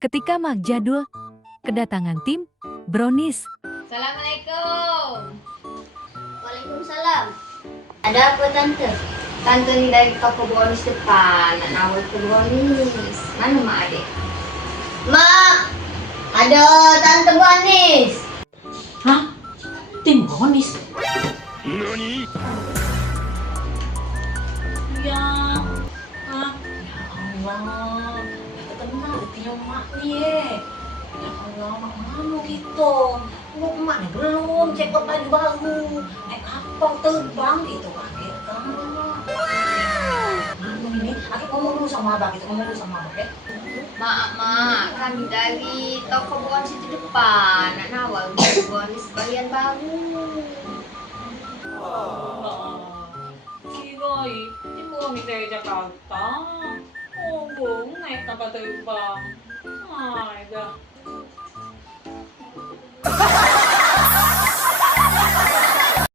Ketika Mak Jadul kedatangan tim Brownies. Assalamualaikum. Waalaikumsalam. Ada apa tante? Tante ni dari toko brownies depan, nak nawar ke brownies. Mana mak adik? Mak, ada tante Buanis. Hah? Tim brownies? Ya, ah, ya Allah, ya tenang, punya mak nih. Ya Allah, mak malu gitu. Lu emak nih belum cek baju baru. Naik kapal terbang gitu kaget kan. Malu ini, aku ngomong dulu sama abang gitu, ngomong dulu sama abang ya. Maaf mak, kami dari toko brownies itu depan, nak nawar ke brownies varian baru. Kirain, di brownies dari Jakarta. Oh, belum naik kapal terbang.